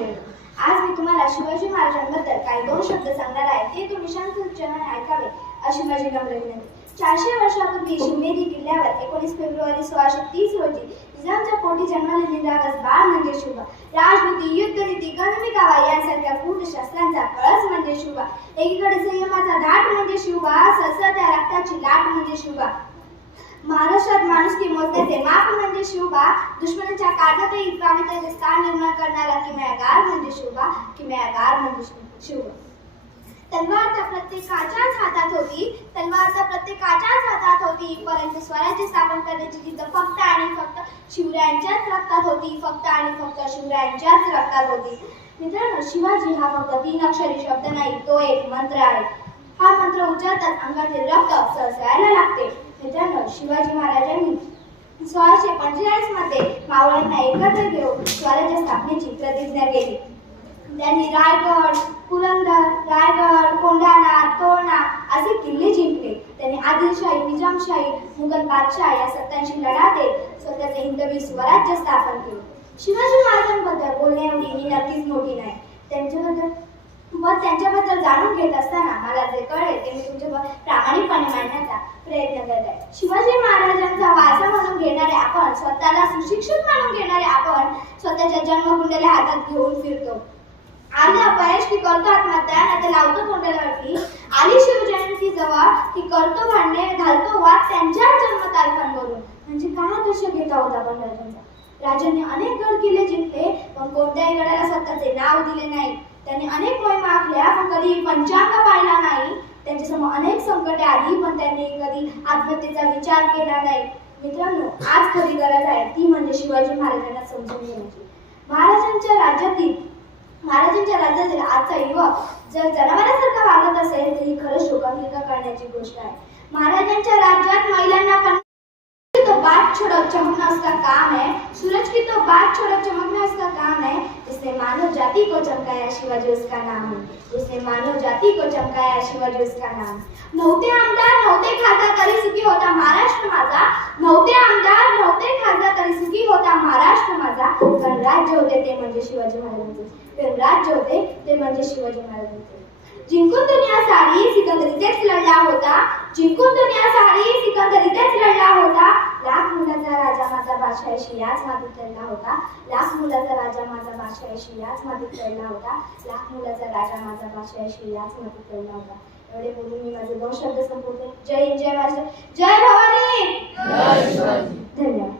मंडळी, आज मी तुम्हाला शिवाजी महाराजांबद्दल काही दोन शब्द सांगणार आहे, ते तुम्ही शांत उच्चाराने ऐकावे अशी माझी नम्र विनंती. 400 वर्षापूर्वी शिवनेरी किल्ल्यावर 19 फेब्रुवारी 1630 रोजी जिजाऊंच्या पोटी जन्मलेले निरागस बाळ म्हणजे शिवबा. राजनीती, युद्धनीती, गणमिकावा यांसारख्या कूटशास्त्रांचा कळस म्हणजे शिवबा. एकीकडे संयमाचा धाट म्हणजे शिवबा, सळसळत्या रक्ताची लाट म्हणजे शिवबा. महाराष्ट्रात माणुसकी मोजण्याचे माप म्हणजे शिवबा. दुश्मनाच्या काळजातही प्रामाणिकतेचे स्थान निर्माण करणारा किमयागार म्हणजे शिवबा. किमयागार म्हणजे शिवबा. तलवार तर प्रत्येकाच्याच हातात होती, परंतु स्वराज्य स्थापन करण्याची जिद्द फक्त आणि फक्त शिवरायांच्याच रक्तात होती. शिवरायांच्याच रक्तात होती. मित्रांनो, शिवाजी हा फक्त 3 अक्षरी शब्द नाही, तो एक मंत्र आहे. हा मंत्र उच्चारताच अंगातील रक्त सळसळायला लागते. मित्रांनो, शिवाजी महाराजांनी 1645 मध्ये मावळ्यांना एकत्र घेऊन स्वराज्य स्थापनेची प्रतिज्ञा केली. त्यांनी रायगड, पुरंदर, कोंढाणा, तोरणा असे किल्ले जिंकले. त्यांनी आदिलशाही, निजामशाही, मुघल बादशाह या सत्तांशी लढा देत स्वतःचे हिंदवी स्वराज्य स्थापन केले. शिवाजी महाराजांबद्दल बोलण्याएवढी मी नक्कीच मोठी नाही. त्यांच्याबद्दल जाणून घेत असताना मला जे कळले ते मी तुमच्यावर प्रामाणिकपणे मांडण्याचा प्रयत्न करत आहे. शिवाजी महाराजांचा वारसा म्हणून घेणारे आपण, स्वतःला सुशिक्षित मानून घेणारे आपण स्वतःच्या जन्मकुंडल्या हातात घेऊन फिरतो. आलं अपयश की करतो आत्महत्या, नाही तर लावतो तोंडावरती. आली शिवजयंती जवळ की करतो भांडणे, घालतो वाद त्यांच्याच जन्मतारखांवरून. म्हणजे काय आदर्श घेता होता आपण राजांचा? राजांनी अनेक गड किल्ले जिंकले, पण कोणत्याही गडाला स्वतःचे नाव दिले नाही. त्यांनी अनेक मोहिमा आखल्या, पण कधी पंचांग पाहिला नाही. त्यांच्यासमोर अनेक संकटे आली, पण त्यांनी कधी आत्महत्येचा विचार केला नाही. मित्रांनो, आज खरी गरज आहे ती म्हणजे शिवाजी महाराजांना समजून घेण्याची. महाराजांच्या राज्यातील आजचा युवक जर जनावरांसारखा वागत असेल तर ही खरंच शोकांतिका करण्याची गोष्ट आहे. महाराजांच्या राज्यात महिलांना तो बात छोड़ो चमकना उसका काम है, सूरज की तो बात छोड़ो चमकना उसका काम है. जिसने मानव जाति को चमकाया शिवाजी उसका नाम है. जिसने मानव जाति को चमकाया शिवाजी उसका नाम. नव्हते आमदार नव्हते खासदार तरी सुखी होता महाराष्ट्र माझा. नव्हते आमदार नव्हते खासदार तरी सुखी होता महाराष्ट्र माझा. पण राज्य होते ते म्हणजे शिवाजी महाराजांचे. जिंकून दुनिया सारी सिकंदर इथेच लढला होता. लाख मुलाचा राजा माझा बादशाहीशी याच मातीत चढला होता. लाख मुलाचा राजा माझा बादशाहीशी याच मातीत चढला होता. एवढे बोलून मी माझे 2 शब्द संपवते. जय हिंद, जय महाराष्ट्र, जय भवानी. धन्यवाद.